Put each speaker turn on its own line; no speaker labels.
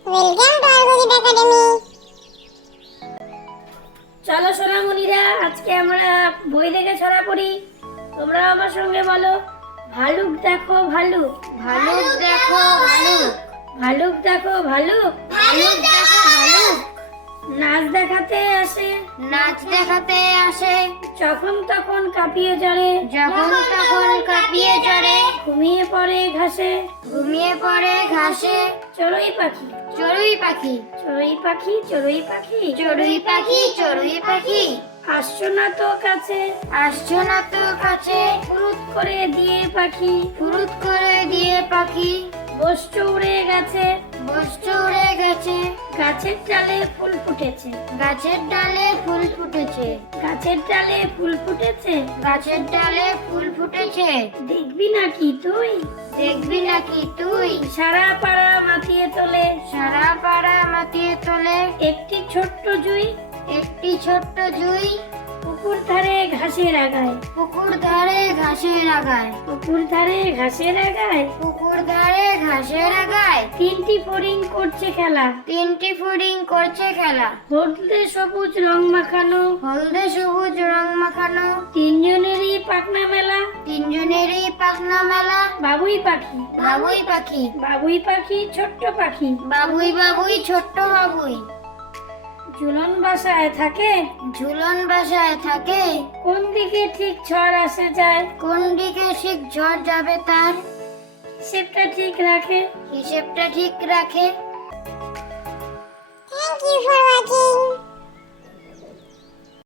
Welcome to আলগোবিট academy.
চলো সোনামণিরা, আজকে আমরা বই থেকে ছড়া পড়ি। তোমরা আমার সঙ্গে বলো, ভালুক দেখো ভালুক,
ভালুক দেখো ভালুক,
ভালুক দেখো ভালুক,
ভালুক দেখো ভালুক,
নাচ দেখাতে আসে,
নাচ দেখাতে আসে,
যখন তখন কাঁপিয়ে জড়ে,
যখন তখন কাঁপিয়ে চড়ে,
ঘুমিয়ে পড়ে ঘাসে,
ঘুমিয়ে পড়ে ঘাসে।
চড়ুই পাখি,
চড়ুই পাখি,
চড়ুই পাখি, চড়ুই পাখি,
চড়ুই পাখি, চড়ুই পাখি,
আসছো না তো কাছে,
আসছো না তো কাছে,
ফুরুত করে দিয়ে পাখি,
ফুরুত করে দিয়ে পাখি,
বসছো উড়ে গেছে,
বসছে উড়ে গেছে,
গাছের ডালে ফুল ফুটেছে,
গাছের ডালে ফুল ফুটেছে,
গাছের ডালে ফুল ফুটেছে,
গাছের ডালে ফুল ফুটেছে,
দেখবি নাকি তুই,
দেখবি নাকি তুই,
সারা পাড়া মাতিয়ে তোলে,
সারা পাড়া মাতিয়ে তোলে,
একটি ছোট্ট জুই,
একটি ছোট্ট জুই,
পুকুর ধারে ঘাসের আগায়,
পুকুর ধারে ঘাসের আগায়,
পুকুর ধারে ঘাসের আগায়,
পুকুর ধারে ঘাসের আগায়,
তিনটি ফড়িং করছে খেলা,
তিনটি ফুডিং করছে খেলা,
হলদে সবুজ রং মাখানো,
হলদে সবুজ রং মাখানো,
তিনজনেরই পাখনা মেলা,
তিনজনেরই পাখনা মেলা,
বাবুই পাখি,
বাবুই পাখি,
বাবুই পাখি, ছোট্ট পাখি,
বাবুই বাবুই, ছোট্ট বাবুই,
ঝুলন বাসায় থাকে,
ঝুলন বাসায় থাকে,
কোন দিকে ঠিক ঝড় আসে যায়,
কোন দিকে ঠিক ঝড় যাবে তার
হিসেবটা ঠিক রাখে।
হিসেবটা ঠিক রাখে।
Thank you for watching.